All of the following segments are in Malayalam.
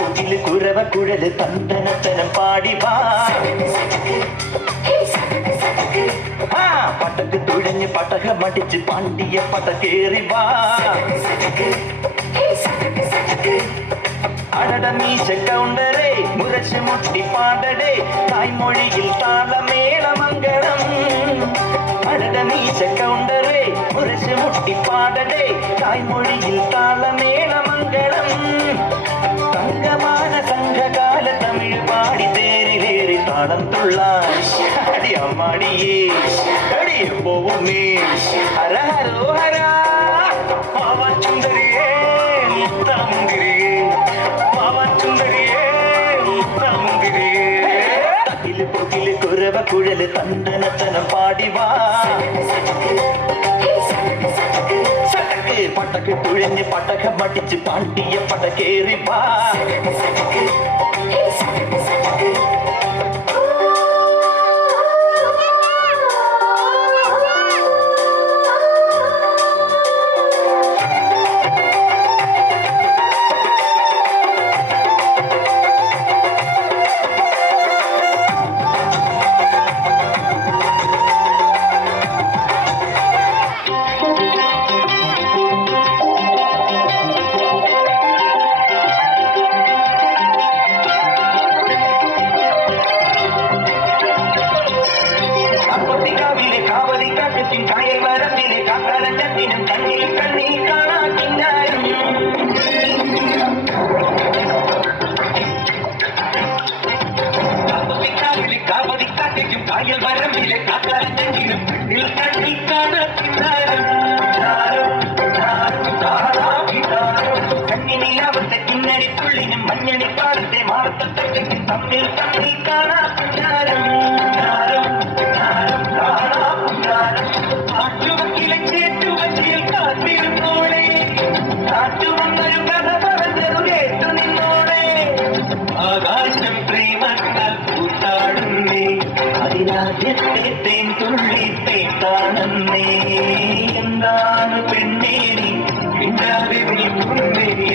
കുകില് കുരവ കുഴല് തന്തനത്തനം പാടി വാ പട്ടക്ക് തുഴഞ്ഞ് പട്ടക മടിച്ച് പാണ്ടിയ പട്ട കേറി വാ അടട മീശ കൗണ്ടറേ മുരശ് മുട്ടി പാടടേ തായ്മൊഴിയിൽ താളമേളമംഗളം അടട മീശ കൗണ്ടറേ മുരശ് മുട്ടി പാടടേ തായ്മൊഴിയിൽ താളമേളമംഗളം തങ്കമാന സംഘകാല തമിഴ് പാടി തേരിലേറി താളം തുള്ളാൻ അടി അമ്മാടിയേ അടിയെ പോവുന്നേ ഹര ഹരോ ഹര പാവച്ചുന്തരിയേ മുത്തമുന്തിരിയേ പാവച്ചുന്തരിയേ മുത്തമുന്തിരിയേ തകില് പൊകില് കുരവ കുഴല് തണ്ടനത്തനം പാടി വാ പട്ടക്ക് തുഴഞ്ഞ് പട്ടക മടിച്ച് പാണ്ടിയ പട കേറി വാ കായൽവരത്തിലെ കാക്കാലത്തിനും കണ്ണിൽ കണ്ണിൽ കാണാത്തിനാരും കാവതിക്കാറ്റയ്ക്കും കായൽ വരമ്പിലെ കാക്കാലത്തിനും കണ്ണിൽ കണ്ണിൽ കാണാത്തിനാരും കണ്ണിനിലാവത്തെ കിന്നരിപ്പുള്ളിനും മഞ്ഞണിപ്പാടത്തെ മാർത്തത്തേക്കും തമ്മിൽ കണ്ണിൽ കാണാത്തിനാരും ആകാശം പ്രേമത്താൽ കൂത്താടുന്നേ അതിനാദ്യത്തെ തേൻ തുള്ളിത്തെ കാണുന്നേ എന്താണ് പെണ്ണേരി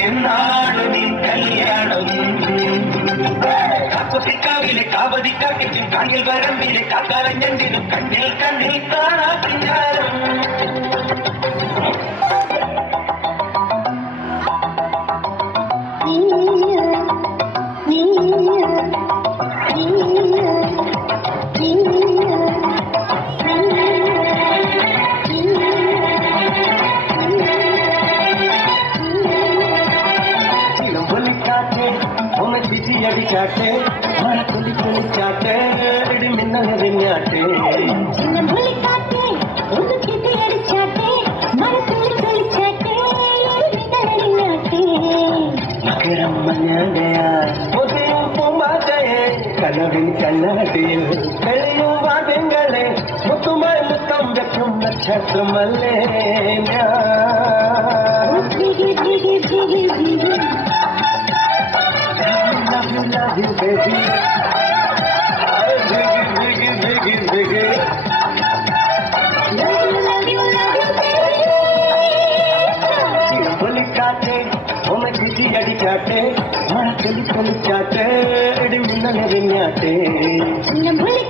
എന്നാണ് നീ കല്യാണം കാക്കുത്തിക്കാവിലെ കാവതിക്കാട്ടിനും കായൽ വരമ്പിലെ കാക്കാരഞ്ഞെങ്കിലും കണ്ണിൽ കണ്ണിൽ കാണാത്തിനാരം അടിച്ചാട്ടെ കുളി കുളിച്ചാട്ടെ ഇടി മിന്നറിഞ്ഞാട്ടെ നഗരം മഞ്ഞടയാ പുതിയും പൂമ്പാറ്റയെ കനവിൽ കണ്ണാടിയിൽ തെളിയും വാദ്യങ്ങളെ മുത്തുമായി മുത്തം വെക്കും നക്ഷത്രമല്ലേ Love you, baby. Biggie. Love you, baby. Chiramboli kaate, home kisi adi kaate, mara kali chaate, edi minna ne vinyate. Chiramboli